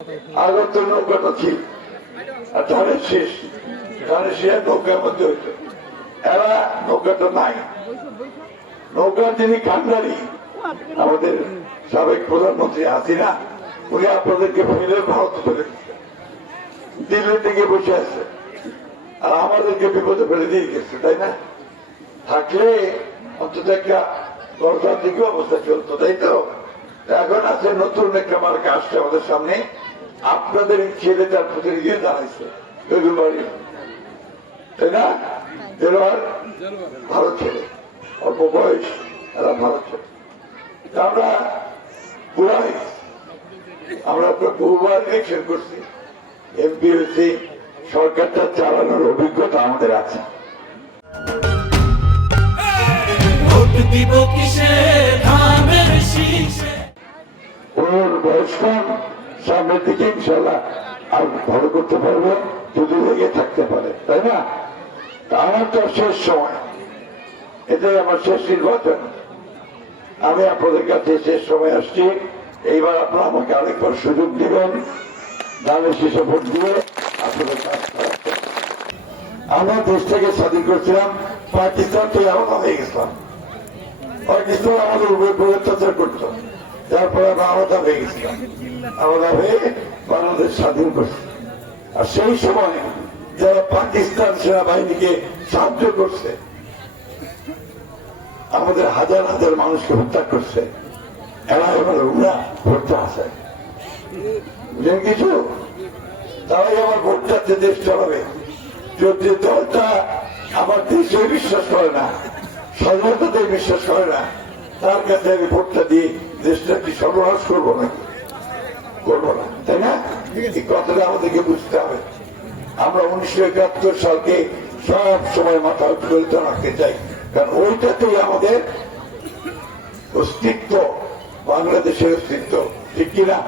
আগত নৌকাটা ছিল আর ধানের শেষ নৌকার মধ্যে হইত। এরা নৌকাটা নাই। নৌকার যিনি কান্ডারি আমাদের সাবেক প্রধানমন্ত্রী হাসিনা, উনি আপনাদেরকে ফেলে ভারত ফেলে দিল্লি থেকে বসে আছে আর আমাদেরকে বিপদে ফেলে দিয়ে গেছে, তাই না? থাকলে অন্তত একটা গণতান্ত্রিক অবস্থা চলতো, তাই তো? এখন আছে নতুন একটা মার্কা আসছে আমাদের সামনে। আপনাদের ছেলে তার প্রতিনিধি দাঁড়াইছে বেগুনবাড়ি, তাই না? ভারত ছেলে, অল্প বয়স, এরা ভারত ছেলে। আমরা পুরাই আমরা বহুবার ইলেকশন করছি, এমপি হয়েছি, সরকারটা চালানোর অভিজ্ঞতা আমাদের আছে। ওর বয়স কম, সামনের দিকে ইনশাল্লাহ আর ভালো করতে পারবে যদি লেগে থাকতে পারে, তাই না? আমার তো শেষ সময়, এটাই আমার শেষ নির্বাচন। আমি আপনাদের কাছে শেষ সময় আসছি। এইবার আপনারা আমাকে আরেকবার সুযোগ দিবেন, দানের শীর্ষে ভোট দিয়ে আপনাদের কাজ করাতে। আমরা দেশটাকে স্বাধীন করছিলাম, পাকিস্তান থেকে আলাদা হয়ে গেছিলাম। পাকিস্তান আমাদের উপরে অত্যাচার করত, তারপরে আমরা আলাদা হয়ে গেছিলাম। আলাদা হয়ে বাংলাদেশ স্বাধীন করছে। আর সেই সময় যারা পাকিস্তান সেনাবাহিনীকে সাহায্য করছে, আমাদের হাজার হাজার মানুষকে হত্যা করছে, এরা এবার ওরা ভোটটা আসে কিছু, তারাই আমার ভোট চাচ্ছে দেশ চালাবে। যদি দলটা আমার দেশে বিশ্বাস করে না, স্বাধীনতাতে বিশ্বাস করে না, তার কাছে আমি ভোটটা দিয়ে দেশটা কি সর্বনাশ করবো নাকি? করবো না, তাই না? এই কথাটা আমাদেরকে বুঝতে হবে। আমরা 1971 সালকে সব সময় মাথা উত্তোলিত রাখতে চাই, কারণ ওইটাতেই আমাদের অস্তিত্ব, বাংলাদেশের অস্তিত্ব, ঠিক কিনা?